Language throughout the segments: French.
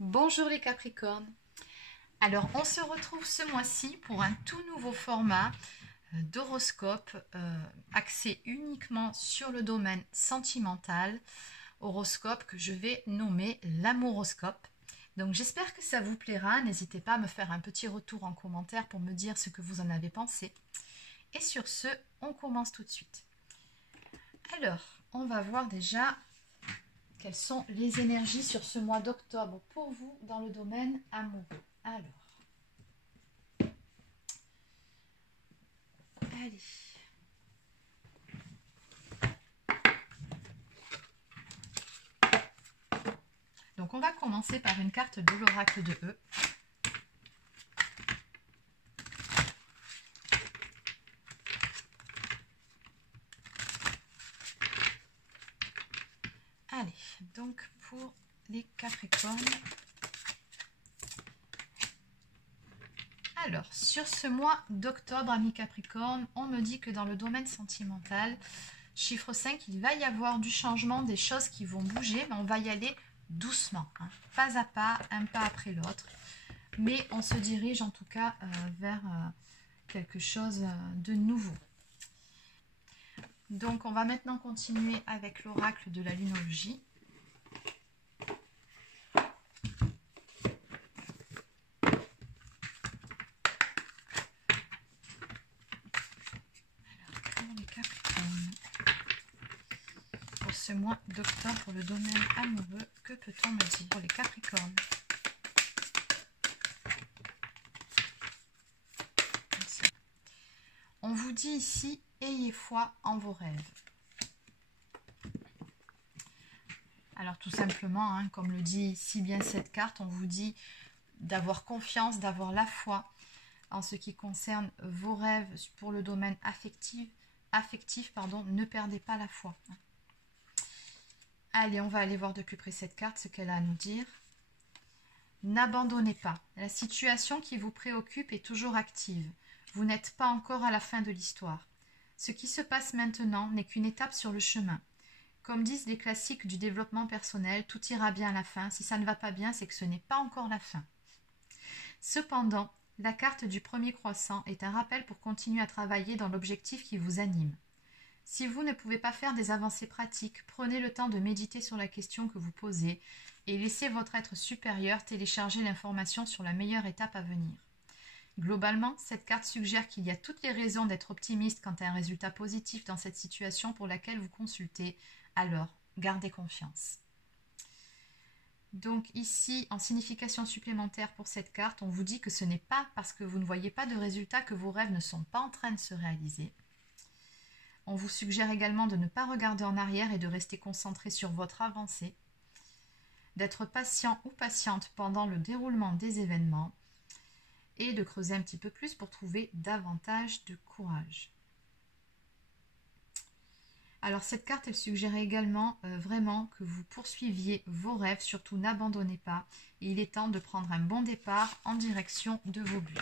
Bonjour les Capricornes. Alors on se retrouve ce mois-ci pour un tout nouveau format d'horoscope axé uniquement sur le domaine sentimental, horoscope que je vais nommer l'amoroscope. Donc j'espère que ça vous plaira, n'hésitez pas à me faire un petit retour en commentaire pour me dire ce que vous en avez pensé. Et sur ce, on commence tout de suite. Alors, on va voir déjà quelles sont les énergies sur ce mois d'octobre pour vous dans le domaine amoureux. Alors, allez. Donc on va commencer par une carte de l'oracle de E. Allez, donc pour les Capricornes. Alors, sur ce mois d'octobre, amis Capricorne, on me dit que dans le domaine sentimental, chiffre 5, il va y avoir du changement, des choses qui vont bouger, mais on va y aller doucement, hein, pas à pas, un pas après l'autre. Mais on se dirige en tout cas vers quelque chose de nouveau. Donc on va maintenant continuer avec l'oracle de la lunologie. Alors pour les Capricornes, pour ce mois d'octobre, pour le domaine amoureux, que peut-on me dire pour les Capricornes? On vous dit ici, ayez foi en vos rêves. Alors tout simplement, hein, comme le dit si bien cette carte, on vous dit d'avoir confiance, d'avoir la foi en ce qui concerne vos rêves pour le domaine affectif, ne perdez pas la foi. Allez, on va aller voir de plus près cette carte, ce qu'elle a à nous dire. N'abandonnez pas. La situation qui vous préoccupe est toujours active. Vous n'êtes pas encore à la fin de l'histoire. Ce qui se passe maintenant n'est qu'une étape sur le chemin. Comme disent les classiques du développement personnel, tout ira bien à la fin. Si ça ne va pas bien, c'est que ce n'est pas encore la fin. Cependant, la carte du premier croissant est un rappel pour continuer à travailler dans l'objectif qui vous anime. Si vous ne pouvez pas faire des avancées pratiques, prenez le temps de méditer sur la question que vous posez et laissez votre être supérieur télécharger l'information sur la meilleure étape à venir. Globalement, cette carte suggère qu'il y a toutes les raisons d'être optimiste quant à un résultat positif dans cette situation pour laquelle vous consultez. Alors, gardez confiance. Donc ici, en signification supplémentaire pour cette carte, on vous dit que ce n'est pas parce que vous ne voyez pas de résultat que vos rêves ne sont pas en train de se réaliser. On vous suggère également de ne pas regarder en arrière et de rester concentré sur votre avancée, d'être patient ou patiente pendant le déroulement des événements et de creuser un petit peu plus pour trouver davantage de courage. Alors cette carte, elle suggère également vraiment que vous poursuiviez vos rêves, surtout n'abandonnez pas. Et il est temps de prendre un bon départ en direction de vos buts.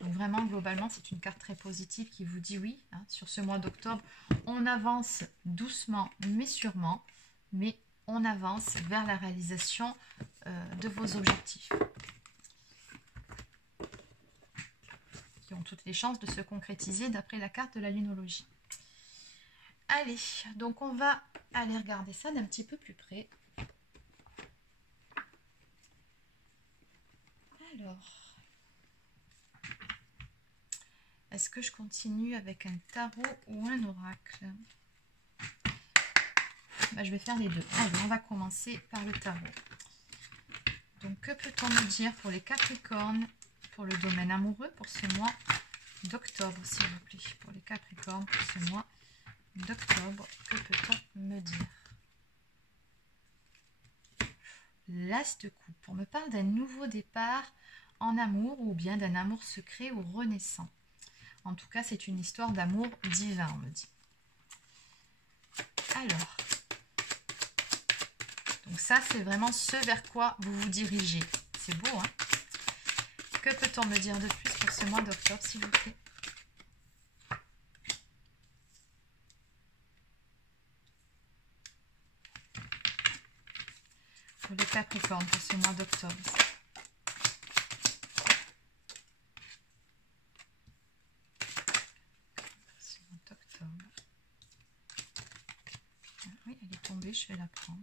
Donc vraiment, globalement, c'est une carte très positive qui vous dit oui, hein, sur ce mois d'octobre, on avance doucement mais sûrement, mais on avance vers la réalisation de vos objectifs, qui ont toutes les chances de se concrétiser d'après la carte de la lunologie. Allez, donc on va aller regarder ça d'un petit peu plus près. Alors, est-ce que je continue avec un tarot ou un oracle? Je vais faire les deux. Allez, on va commencer par le tarot. Donc, que peut-on me dire pour les Capricornes, pour le domaine amoureux, pour ce mois d'octobre, s'il vous plaît? Pour les Capricornes, pour ce mois d'octobre, que peut-on me dire? L'As de coupe. On me parle d'un nouveau départ en amour ou bien d'un amour secret ou renaissant. En tout cas, c'est une histoire d'amour divin, on me dit. Alors, donc ça, c'est vraiment ce vers quoi vous vous dirigez. C'est beau, hein? Que peut-on me dire de plus pour ce mois d'octobre, s'il vous plaît? pour les Capricornes pour ce mois d'octobre. Ce mois d'octobre. Oui, elle est tombée, je vais la prendre.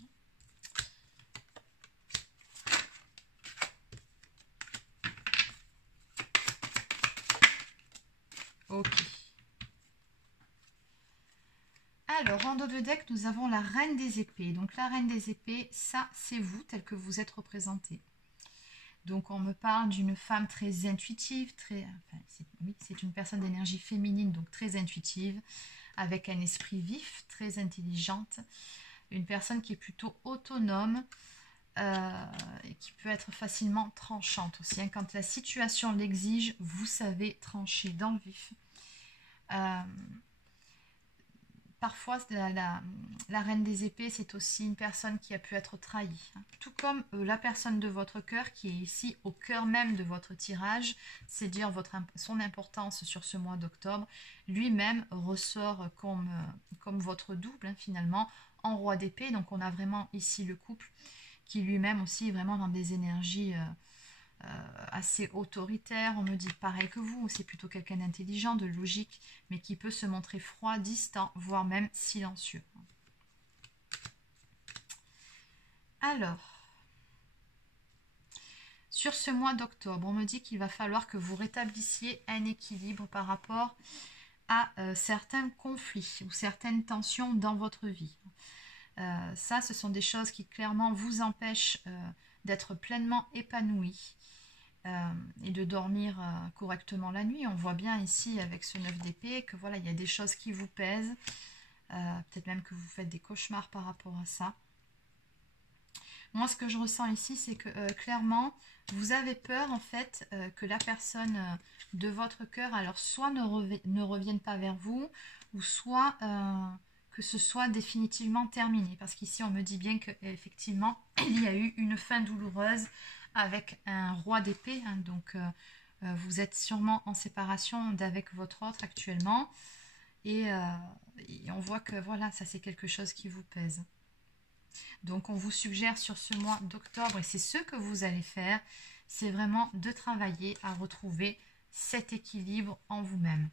Ok. Alors, en dos de deck, nous avons la Reine des Épées. Donc, la Reine des Épées, ça, c'est vous, tel que vous êtes représenté. Donc, on me parle d'une femme très intuitive, oui, c'est une personne d'énergie féminine, donc très intuitive, avec un esprit vif, très intelligente. Une personne qui est plutôt autonome et qui peut être facilement tranchante aussi. Hein. Quand la situation l'exige, vous savez trancher dans le vif. Parfois, la Reine des Épées, c'est aussi une personne qui a pu être trahie. Hein. Tout comme la personne de votre cœur qui est ici au cœur même de votre tirage, c'est dire son importance sur ce mois d'octobre, lui-même ressort comme votre double, hein, finalement, en roi d'épée. Donc, on a vraiment ici le couple qui lui-même aussi est vraiment dans des énergies assez autoritaires. On me dit pareil que vous, c'est plutôt quelqu'un d'intelligent, de logique, mais qui peut se montrer froid, distant, voire même silencieux. Alors, sur ce mois d'octobre, on me dit qu'il va falloir que vous rétablissiez un équilibre par rapport à certains conflits ou certaines tensions dans votre vie. Ça, ce sont des choses qui clairement vous empêchent d'être pleinement épanoui et de dormir correctement la nuit. On voit bien ici avec ce 9 d'épée que voilà, il y a des choses qui vous pèsent. Peut-être même que vous faites des cauchemars par rapport à ça. Moi, ce que je ressens ici, c'est que clairement, vous avez peur en fait que la personne de votre cœur, alors soit ne revienne pas vers vous, ou soit que ce soit définitivement terminé. Parce qu'ici, on me dit bien qu'effectivement, il y a eu une fin douloureuse avec un roi d'épée. Hein, donc, vous êtes sûrement en séparation d'avec votre autre actuellement. Et on voit que voilà, ça c'est quelque chose qui vous pèse. Donc, on vous suggère sur ce mois d'octobre, et c'est ce que vous allez faire, c'est vraiment de travailler à retrouver cet équilibre en vous-même.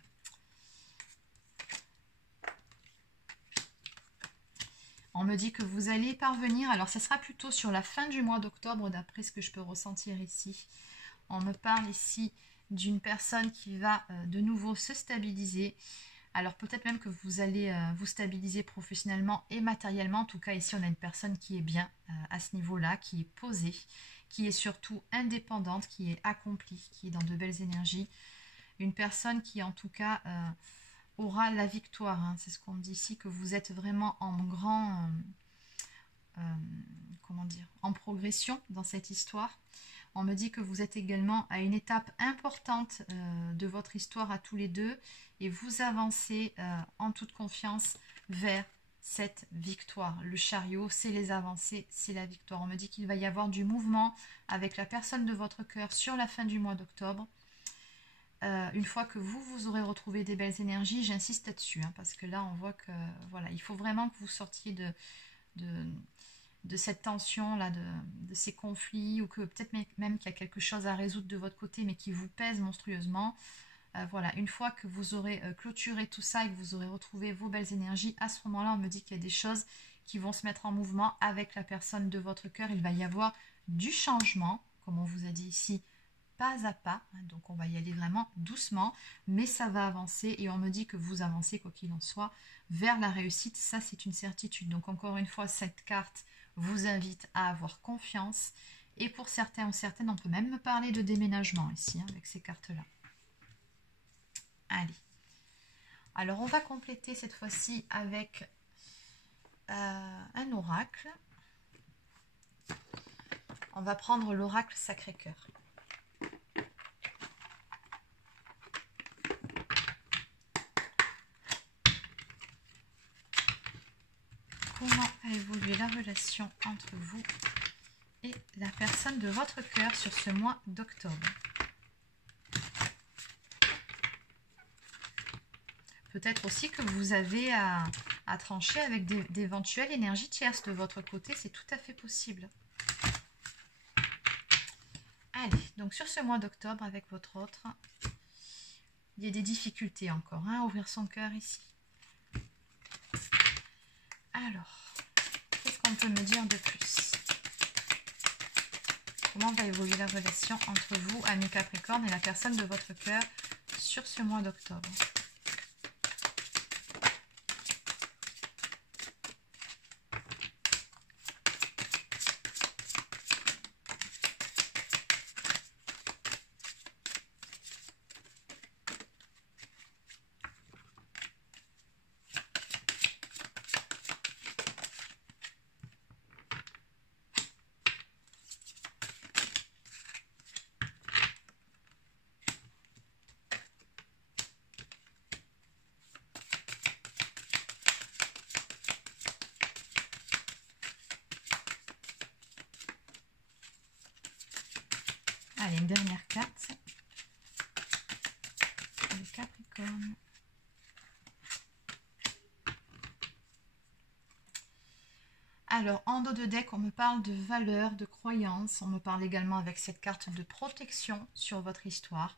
On me dit que vous allez parvenir, alors ce sera plutôt sur la fin du mois d'octobre, d'après ce que je peux ressentir ici. On me parle ici d'une personne qui va de nouveau se stabiliser. Alors peut-être même que vous allez vous stabiliser professionnellement et matériellement. En tout cas, ici, on a une personne qui est bien à ce niveau-là, qui est posée, qui est surtout indépendante, qui est accomplie, qui est dans de belles énergies. Une personne qui, en tout cas, aura la victoire. Hein. C'est ce qu'on dit ici, que vous êtes vraiment en grand... comment dire, en progression dans cette histoire. On me dit que vous êtes également à une étape importante de votre histoire à tous les deux et vous avancez en toute confiance vers cette victoire. Le chariot, c'est les avancées, c'est la victoire. On me dit qu'il va y avoir du mouvement avec la personne de votre cœur sur la fin du mois d'octobre. Une fois que vous aurez retrouvé des belles énergies, j'insiste là-dessus, hein, parce que là, on voit que voilà, il faut vraiment que vous sortiez de cette tension-là, de ces conflits, ou que peut-être même qu'il y a quelque chose à résoudre de votre côté, mais qui vous pèse monstrueusement. Voilà, une fois que vous aurez clôturé tout ça et que vous aurez retrouvé vos belles énergies, à ce moment-là, on me dit qu'il y a des choses qui vont se mettre en mouvement avec la personne de votre cœur. Il va y avoir du changement, comme on vous a dit ici, pas à pas. Hein, donc, on va y aller vraiment doucement, mais ça va avancer. Et on me dit que vous avancez, quoi qu'il en soit, vers la réussite. Ça, c'est une certitude. Donc, encore une fois, cette carte vous invite à avoir confiance. Et pour certains ou certaines, on peut même me parler de déménagement ici, hein, avec ces cartes-là. Allez. Alors, on va compléter cette fois-ci avec un oracle. On va prendre l'oracle Sacré-Cœur. Comment a évolué la relation entre vous et la personne de votre cœur sur ce mois d'octobre? Peut-être aussi que vous avez à trancher avec d'éventuelles énergies tierces de votre côté, c'est tout à fait possible. Allez, donc sur ce mois d'octobre avec votre autre, il y a des difficultés encore à ouvrir son cœur ici. Alors, qu'est-ce qu'on peut me dire de plus? Comment va évoluer la relation entre vous, amis Capricorne, et la personne de votre cœur sur ce mois d'octobre? Allez, une dernière carte. Le Capricorne. Alors, en dos de deck, on me parle de valeurs, de croyances. On me parle également avec cette carte de protection sur votre histoire.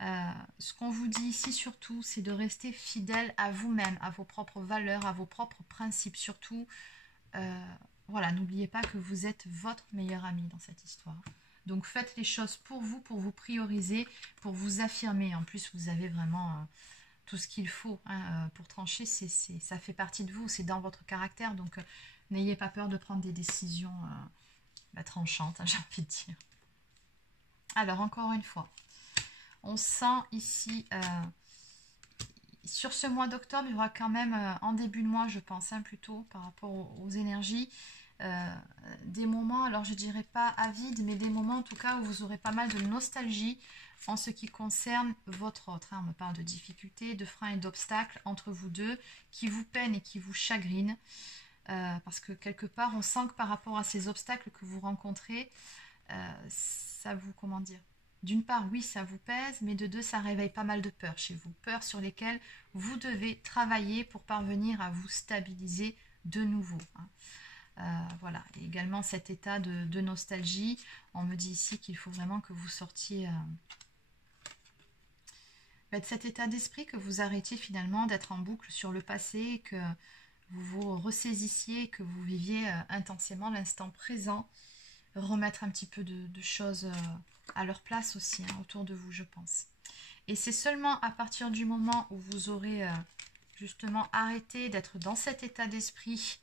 Ce qu'on vous dit ici surtout, c'est de rester fidèle à vous-même, à vos propres valeurs, à vos propres principes. Surtout, voilà, n'oubliez pas que vous êtes votre meilleur ami dans cette histoire. Donc faites les choses pour vous prioriser, pour vous affirmer. En plus, vous avez vraiment tout ce qu'il faut hein, pour trancher. Ça fait partie de vous, c'est dans votre caractère. Donc n'ayez pas peur de prendre des décisions tranchantes, hein, j'ai envie de dire. Alors encore une fois, on sent ici, sur ce mois d'octobre, il y aura quand même, en début de mois, je pense, hein, plutôt par rapport aux énergies, des moments, alors je dirais pas avides, mais des moments en tout cas où vous aurez pas mal de nostalgie en ce qui concerne votre autre. Hein. On me parle de difficultés, de freins et d'obstacles entre vous deux qui vous peinent et qui vous chagrinent. Parce que quelque part, on sent que par rapport à ces obstacles que vous rencontrez, ça vous, comment dire, d'une part, oui, ça vous pèse, mais de deux, ça réveille pas mal de peurs chez vous. Peurs sur lesquelles vous devez travailler pour parvenir à vous stabiliser de nouveau. Hein. Voilà, et également cet état de nostalgie. On me dit ici qu'il faut vraiment que vous sortiez de cet état d'esprit, que vous arrêtiez finalement d'être en boucle sur le passé, que vous vous ressaisissiez, que vous viviez intensément l'instant présent, remettre un petit peu de choses à leur place aussi, hein, autour de vous, je pense. Et c'est seulement à partir du moment où vous aurez justement arrêté d'être dans cet état d'esprit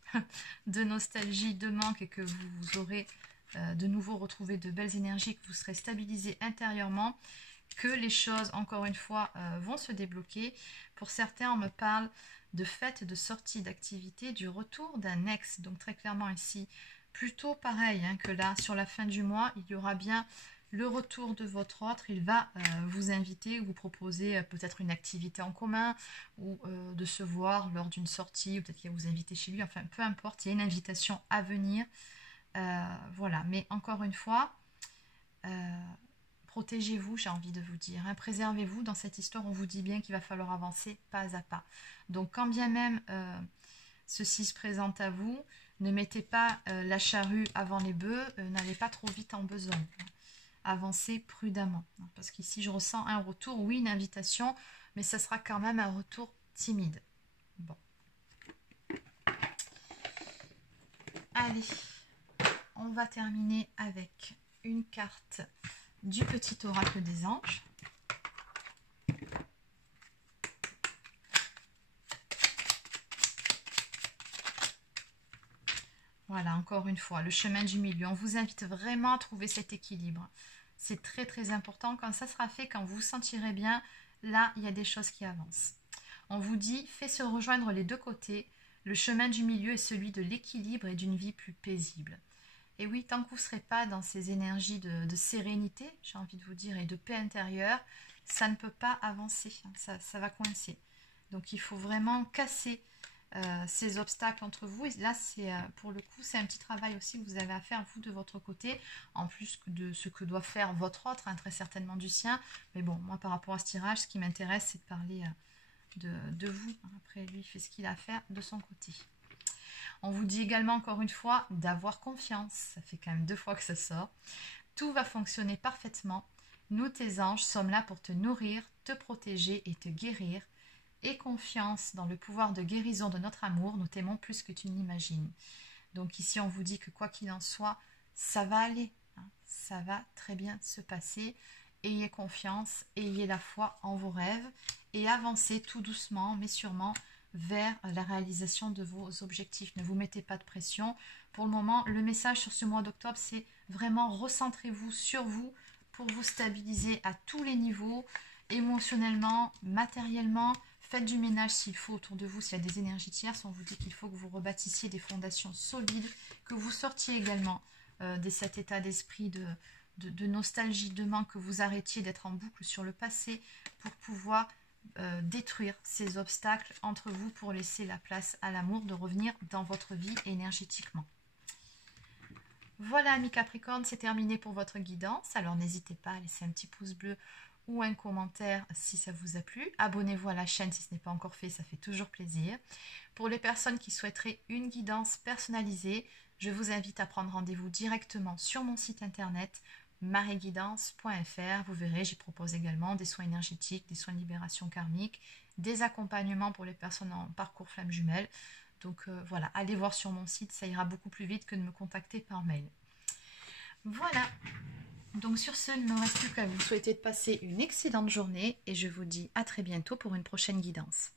de nostalgie, de manque, et que vous aurez de nouveau retrouvé de belles énergies, que vous serez stabilisé intérieurement, que les choses, encore une fois, vont se débloquer. Pour certains, on me parle de fête, de sortie, d'activité, du retour d'un ex. Donc très clairement ici, plutôt pareil hein, que là, sur la fin du mois, il y aura bien le retour de votre autre. Il va vous inviter, vous proposer peut-être une activité en commun, ou de se voir lors d'une sortie, ou peut-être qu'il va vous inviter chez lui, enfin peu importe, il y a une invitation à venir. Voilà, mais encore une fois, protégez-vous, j'ai envie de vous dire, hein. Préservez-vous. Dans cette histoire, on vous dit bien qu'il va falloir avancer pas à pas. Donc quand bien même ceci se présente à vous, ne mettez pas la charrue avant les bœufs, n'allez pas trop vite en besogne. Avancez prudemment. Hein, parce qu'ici, je ressens un retour, oui, une invitation, mais ça sera quand même un retour timide. Bon. Allez, on va terminer avec une carte du petit oracle des anges. Voilà, encore une fois, le chemin du milieu. On vous invite vraiment à trouver cet équilibre. C'est très très important. Quand ça sera fait, quand vous vous sentirez bien, là, il y a des choses qui avancent. On vous dit, fait se rejoindre les deux côtés. Le chemin du milieu est celui de l'équilibre et d'une vie plus paisible. Et oui, tant que vous ne serez pas dans ces énergies de sérénité, j'ai envie de vous dire, et de paix intérieure, ça ne peut pas avancer, hein, ça va coincer. Donc il faut vraiment casser ces obstacles entre vous. Et là, c'est pour le coup, c'est un petit travail aussi que vous avez à faire, vous, de votre côté, en plus de ce que doit faire votre autre, hein, très certainement du sien. Mais bon, moi, par rapport à ce tirage, ce qui m'intéresse, c'est de parler de vous. Après, lui, il fait ce qu'il a à faire de son côté. On vous dit également, encore une fois, d'avoir confiance. Ça fait quand même 2 fois que ça sort. Tout va fonctionner parfaitement. Nous, tes anges, sommes là pour te nourrir, te protéger et te guérir. Aie confiance dans le pouvoir de guérison de notre amour. Nous t'aimons plus que tu n'imagines. Donc ici, on vous dit que quoi qu'il en soit, ça va aller. Ça va très bien se passer. Ayez confiance, ayez la foi en vos rêves et avancez tout doucement, mais sûrement, vers la réalisation de vos objectifs. Ne vous mettez pas de pression. Pour le moment, le message sur ce mois d'octobre, c'est vraiment recentrez-vous sur vous pour vous stabiliser à tous les niveaux, émotionnellement, matériellement. Faites du ménage s'il faut autour de vous, s'il y a des énergies tierces. On vous dit qu'il faut que vous rebâtissiez des fondations solides, que vous sortiez également de cet état d'esprit de nostalgie, de manque, que vous arrêtiez d'être en boucle sur le passé pour pouvoir détruire ces obstacles entre vous pour laisser la place à l'amour de revenir dans votre vie énergétiquement. Voilà, amis Capricorne, c'est terminé pour votre guidance. Alors n'hésitez pas à laisser un petit pouce bleu ou un commentaire si ça vous a plu. Abonnez-vous à la chaîne si ce n'est pas encore fait, ça fait toujours plaisir. Pour les personnes qui souhaiteraient une guidance personnalisée, je vous invite à prendre rendez-vous directement sur mon site internet marieguidance.fr. Vous verrez, j'y propose également des soins énergétiques, des soins de libération karmique, des accompagnements pour les personnes en parcours flamme jumelle. Donc voilà, allez voir sur mon site, ça ira beaucoup plus vite que de me contacter par mail. Voilà. Donc sur ce, il ne me reste plus qu'à vous souhaiter de passer une excellente journée et je vous dis à très bientôt pour une prochaine guidance.